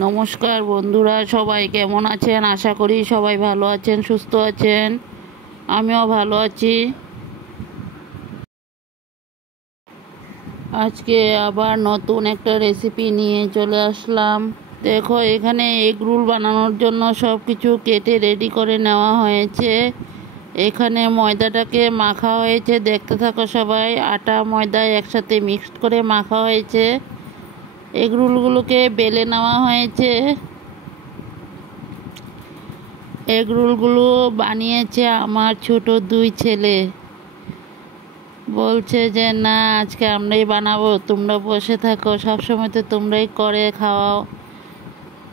নমস্কার বন্ধুরা, সবাই কেমন আছেন? আশা করি সবাই ভালো আছেন, সুস্থ আছেন। আমিও ভালো আছি। আজকে আবার নতুন একটা রেসিপি নিয়ে চলে আসলাম। দেখো, এখানে এগ রোল বানানোর জন্য সব কিছু কেটে রেডি করে নেওয়া হয়েছে। এখানে ময়দাটাকে মাখা হয়েছে, দেখতে থাকো সবাই। আটা ময়দা একসাথে মিক্সড করে মাখা হয়েছে। এগ রোলগুলোকে বেলে নেওয়া হয়েছে। এগ রোলগুলো বানিয়েছে আমার ছোট দুই ছেলে। বলছে যে না, আজকে আমরাই বানাবো, তোমরা বসে থাকো, সবসময় তো তোমরাই করে খাওয়াও।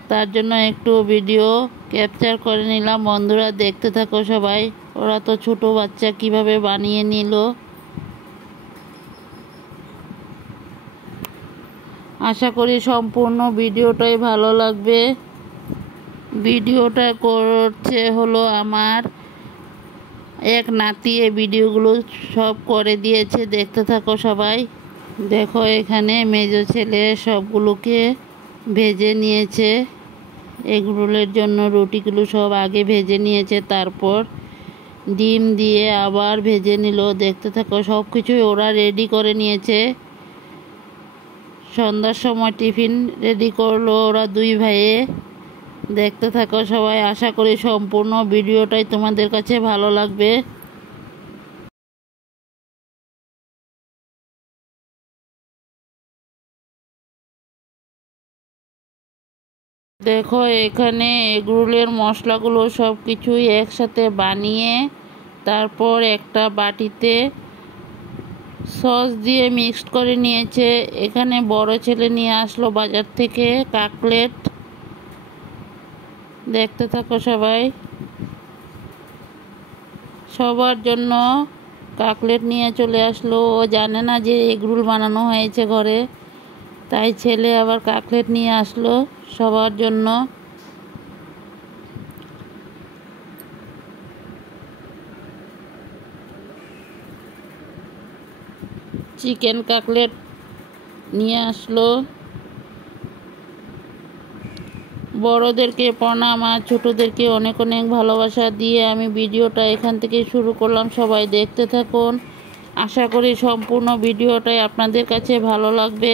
তার জন্য একটু ভিডিও ক্যাপচার করে নিলাম। বন্ধুরা, দেখতে থাকো সবাই। ওরা তো ছোট বাচ্চা, কিভাবে বানিয়ে নিল। আশা করি সম্পূর্ণ ভিডিওটাই ভালো লাগবে। ভিডিওটা করছে হলো আমার এক নাতি। এই ভিডিওগুলো সব করে দিয়েছে, দেখতে থাকো সবাই। দেখো, এখানে মেজো ছেলে সবগুলোকে ভেজে নিয়েছে। এগ রোলের জন্য রুটিগুলো সব আগে ভেজে নিয়েছে, তারপর ডিম দিয়ে আবার ভেজে নিল। দেখতে থাকো, সব কিছুই ওরা রেডি করে নিয়েছে। সন্ধ্যার সময় টিফিন রেডি করলো ওরা দুই ভাইয়ে। দেখতে থাকো সবাই। আশা করি সম্পূর্ণ ভিডিওটাই তোমাদের কাছে ভালো লাগবে। দেখো, এখানে এগ রোলের মশলাগুলো সব কিছুই একসাথে বানিয়ে তারপর একটা বাটিতে সস দিয়ে মিক্সড করে নিয়েছে। এখানে বড় ছেলে নিয়ে আসলো বাজার থেকে কাকলেট। দেখতে থাকো সবাই। সবার জন্য কাকলেট নিয়ে চলে আসলো। ও জানে না যে এগ রোল বানানো হয়েছে ঘরে, তাই ছেলে আবার কাকলেট নিয়ে আসলো সবার জন্য। চিকেন কাকলেট নিয়ে আসলো। বড়োদেরকে প্রণাম আর ছোটোদেরকে অনেক অনেক ভালোবাসা দিয়ে আমি ভিডিওটা এখান থেকে শুরু করলাম। সবাই দেখতে থাকুন। আশা করি সম্পূর্ণ ভিডিওটাই আপনাদের কাছে ভালো লাগবে।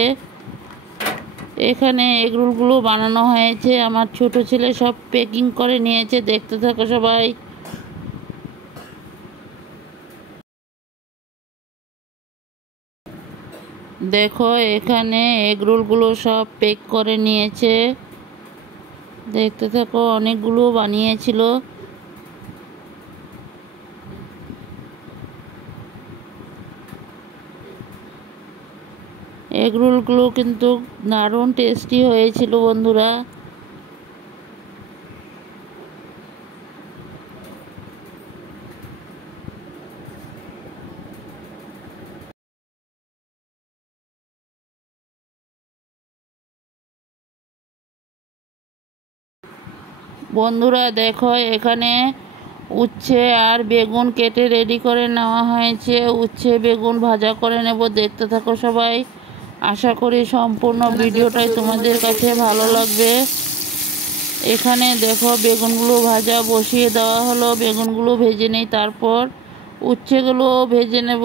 এখানে এগ রোলগুলো বানানো হয়েছে, আমার ছোট ছেলে সব প্যাকিং করে নিয়েছে। দেখতে থাকো সবাই। দেখো, এখানে এগ রোলগুলো সব প্যাক করে নিয়েছে। দেখতে থাকো, অনেকগুলো বানিয়েছিল। এগ রোলগুলো কিন্তু দারুণ টেস্টি হয়েছিল বন্ধুরা। বন্ধুরা দেখো, এখানে উচ্ছে আর বেগুন কেটে রেডি করে নেওয়া হয়েছে। উচ্ছে বেগুন ভাজা করে নেব। দেখতে থাকো সবাই। আশা করি সম্পূর্ণ ভিডিওটাই তোমাদের কাছে ভালো লাগবে। এখানে দেখো, বেগুনগুলো ভাজা বসিয়ে দেওয়া হলো। বেগুনগুলো ভেজে নেই, তারপর উচ্ছেগুলো ভেজে নেব।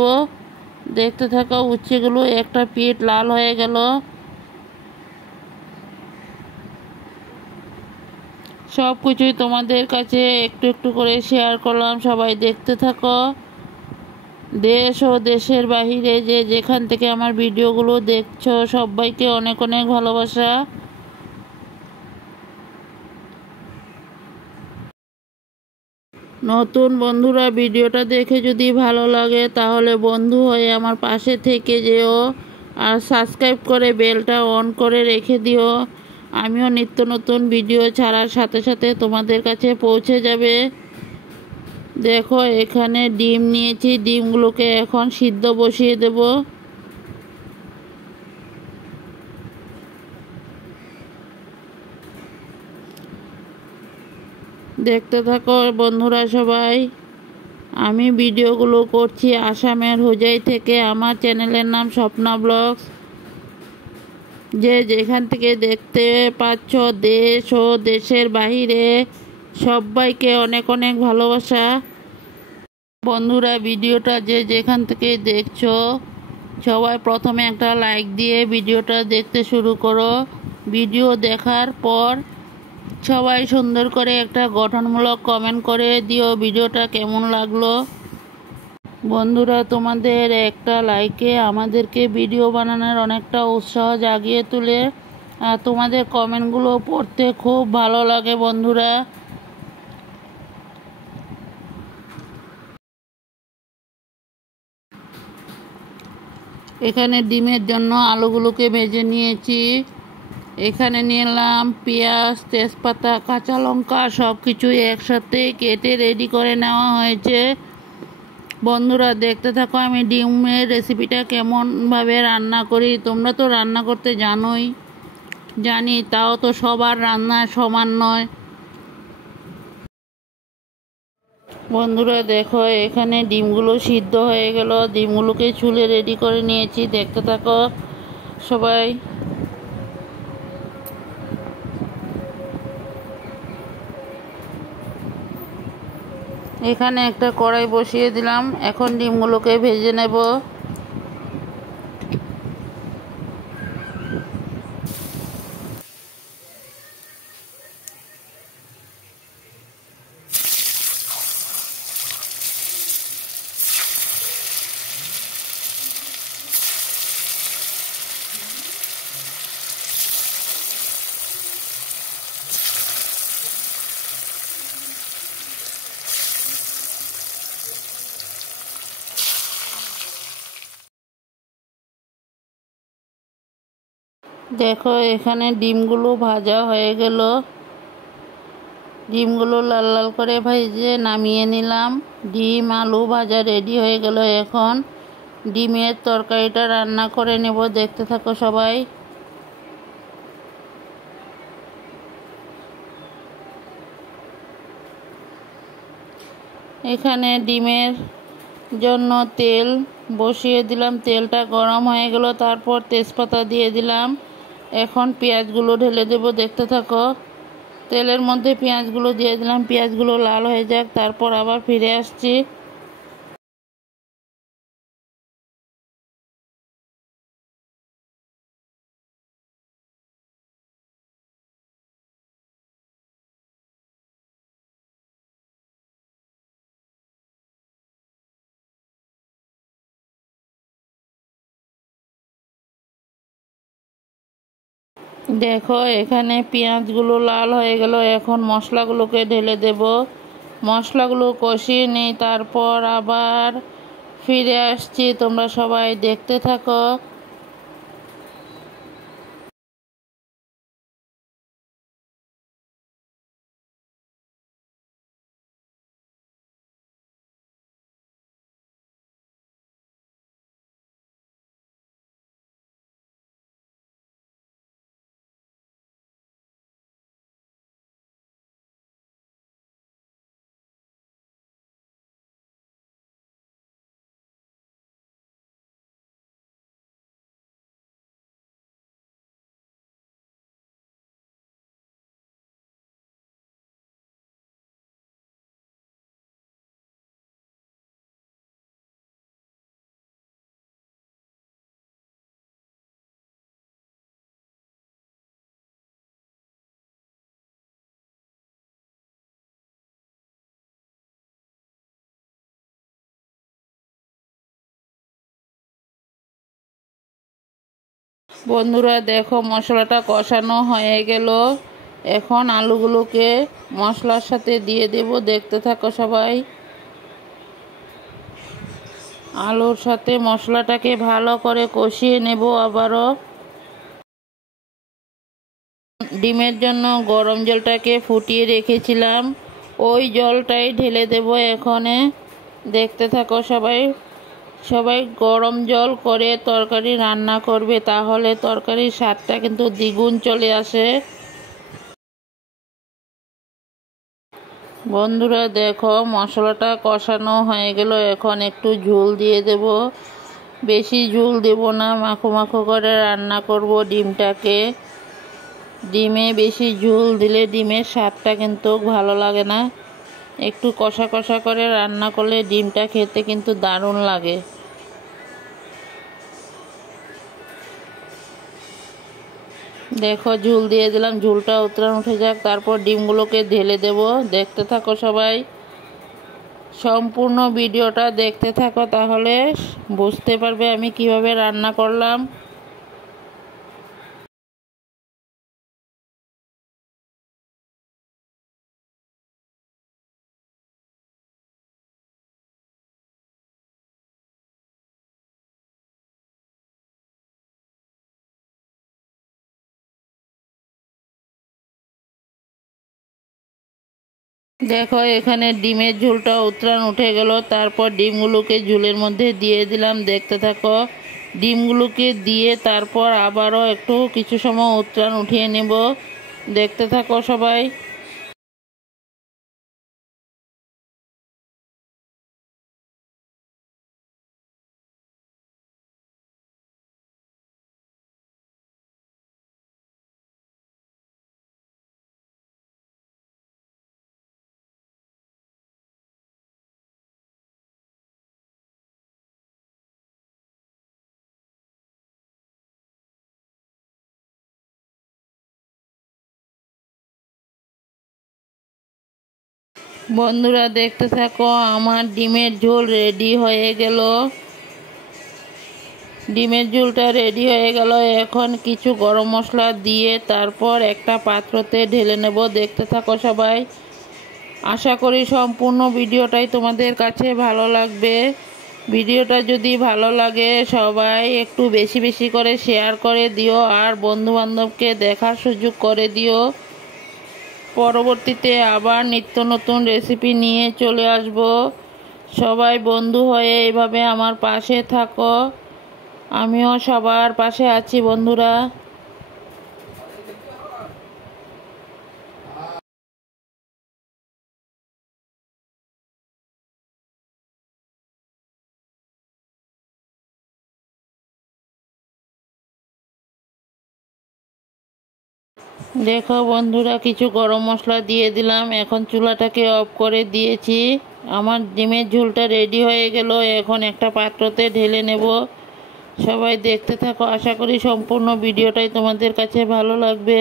দেখতে থাকো, উচ্ছেগুলো একটা পিঠ লাল হয়ে গেল। সব কিছুই তোমাদের কাছে একটু একটু করে শেয়ার করলাম। সবাই দেখতে থাকো। দেশ ও দেশের বাহিরে যে যেখান থেকে আমার ভিডিওগুলো দেখছো, সবাইকে অনেক অনেক ভালোবাসা। নতুন বন্ধুরা ভিডিওটা দেখে যদি ভালো লাগে তাহলে বন্ধু হয়ে আমার পাশে থেকে যেও আর সাবস্ক্রাইব করে বেলটা অন করে রেখে দিও। আমিও নিত্য নতুন ভিডিও ছাড়ার সাথে সাথে তোমাদের কাছে পৌঁছে যাবে। দেখো, এখানে ডিম নিয়েছি। ডিমগুলোকে এখন সিদ্ধ বসিয়ে দেব। দেখতে থাকো বন্ধুরা সবাই। আমি ভিডিওগুলো করছি আসামের হোজাই থেকে। আমার চ্যানেলের নাম স্বপ্না ব্লগস। যে যেখান থেকে দেখতে পাচ্ছ, দেশ ও দেশের বাহিরে সবাইকে অনেক অনেক ভালোবাসা। বন্ধুরা, ভিডিওটা যে যেখান থেকে দেখছো সবাই প্রথমে একটা লাইক দিয়ে ভিডিওটা দেখতে শুরু করো। ভিডিও দেখার পর সবাই সুন্দর করে একটা গঠনমূলক কমেন্ট করে দিও ভিডিওটা কেমন লাগলো। বন্ধুরা, তোমাদের একটা লাইকে আমাদেরকে ভিডিও বানানোর অনেকটা উৎসাহ জাগিয়ে তোলে, আর তোমাদের কমেন্টগুলো পড়তে খুব ভালো লাগে। বন্ধুরা, এখানে ডিমের জন্য আলুগুলোকে ভেজে নিয়েছি। এখানে নিলাম পেঁয়াজ, তেজপাতা, কাঁচা লঙ্কা, সব কিছু একসাথে কেটে রেডি করে নেওয়া হয়েছে। বন্ধুরা, দেখতে থাকো আমি ডিমের রেসিপিটা কেমনভাবে রান্না করি। তোমরা তো রান্না করতে জানি, তাও তো সবার রান্না সমান নয়। বন্ধুরা দেখো, এখানে ডিমগুলো সিদ্ধ হয়ে গেল। ডিমগুলোকে চুলে রেডি করে নিয়েছি, দেখতে থাকো সবাই। এখানে একটা কড়াই বসিয়ে দিলাম, এখন ডিমগুলোকে ভেজে নেব। দেখো, এখানে ডিমগুলো ভাজা হয়ে গেল। ডিমগুলো লাল লাল করে ভেজে নামিয়ে নিলাম। ডিম আলু ভাজা রেডি হয়ে গেল। এখন ডিমের তরকারিটা রান্না করে নেব, দেখতে থাকো সবাই। এখানে ডিমের জন্য তেল বসিয়ে দিলাম, তেলটা গরম হয়ে গেল। তারপর তেজপাতা দিয়ে দিলাম। এখন পেঁয়াজগুলো ঢেলে দেব, দেখতে থাকো। তেলের মধ্যে পেঁয়াজগুলো দিয়ে দিলাম, পেঁয়াজগুলো লাল হয়ে যাক, তারপর আবার ফিরে আসছি। দেখো, এখানে পেঁয়াজগুলো লাল হয়ে গেল। এখন মশলাগুলোকে ঢেলে দেব। মশলাগুলো কষিয়ে নিই, তারপর আবার ফিরে আসছি। তোমরা সবাই দেখতে থাকো। বন্ধুরা দেখো, মশলাটা কষানো হয়ে গেল। এখন আলুগুলোকে মশলার সাথে দিয়ে দেব, দেখতে থাকো সবাই। আলুর সাথে মশলাটাকে ভালো করে কষিয়ে নেব আবারও। ডিমের জন্য গরম জলটাকে ফুটিয়ে রেখেছিলাম, ওই জলটাই ঢেলে দেব এখানে, দেখতে থাকো সবাই। সবাই গরম জল করে তরকারি রান্না করবে, তাহলে তরকারির স্বাদটা কিন্তু দ্বিগুণ চলে আসে। বন্ধুরা দেখো, মশলাটা কষানো হয়ে গেল। এখন একটু ঝোল দিয়ে দেব। বেশি ঝোল দেব না, মাখো মাখো করে রান্না করব ডিমটাকে। ডিমে বেশি ঝোল দিলে ডিমের স্বাদটা কিন্তু ভালো লাগে না। একটু কষা কষা করে রান্না করলে ডিমটা খেতে কিন্তু দারুণ লাগে। দেখো ঝোল দিয়ে দিলাম, ঝোলটা উতরান উঠে যাক, তারপর ডিমগুলোকে ঢেলে দেব। দেখতে থাকো সবাই, সম্পূর্ণ ভিডিওটা দেখতে থাকো, তাহলে বুঝতে পারবে আমি কিভাবে রান্না করলাম। দেখো এখানে ডিমের ঝোলটা উতরান উঠে গেল, তারপর ডিমগুলোকে ঝোলের মধ্যে দিয়ে দিলাম। দেখতে থাকো, ডিমগুলোকে দিয়ে তারপর আবারও একটু কিছু সময় উতরান উঠিয়ে নেব। দেখতে থাকো সবাই। বন্ধুরা দেখতে থাকো, আমার ডিমের ঝোল রেডি হয়ে গেল। ডিমের ঝোলটা রেডি হয়ে গেল। এখন কিছু গরম মশলা দিয়ে তারপর একটা পাত্রতে ঢেলে নেব। দেখতে থাকো সবাই, আশা করি সম্পূর্ণ ভিডিওটাই তোমাদের কাছে ভালো লাগবে। ভিডিওটা যদি ভালো লাগে সবাই একটু বেশি বেশি করে শেয়ার করে দিও, আর বন্ধুবান্ধবকে দেখার সুযোগ করে দিও। পরবর্তীতে আবার নিত্য নতুন রেসিপি নিয়ে চলে আসব। সবাই বন্ধু হয়ে এইভাবে আমার পাশে থাকো, আমিও সবার পাশে আছি বন্ধুরা। দেখো বন্ধুরা, কিছু গরম মশলা দিয়ে দিলাম। এখন চুলাটাকে অফ করে দিয়েছি। আমার ডিমের ঝোলটা রেডি হয়ে গেল। এখন একটা পাত্রতে ঢেলে নেব। সবাই দেখতে থাকো, আশা করি সম্পূর্ণ ভিডিওটাই তোমাদের কাছে ভালো লাগবে।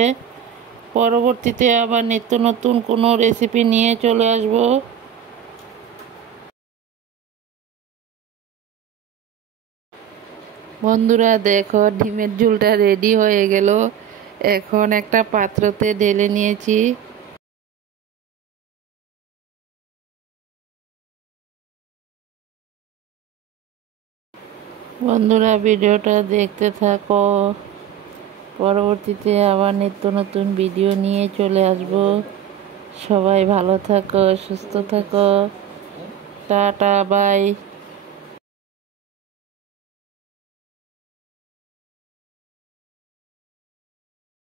পরবর্তীতে আবার নিত্য নতুন কোনো রেসিপি নিয়ে চলে আসব। বন্ধুরা দেখো, ডিমের ঝোলটা রেডি হয়ে গেল। এখন একটা পাত্রতে ঢেলে নিয়েছি। বন্ধুরা ভিডিওটা দেখতে থাকো, পরবর্তীতে আবার নিত্য নতুন ভিডিও নিয়ে চলে আসব। সবাই ভালো থাকো, সুস্থ থাকো, টাটা বাই।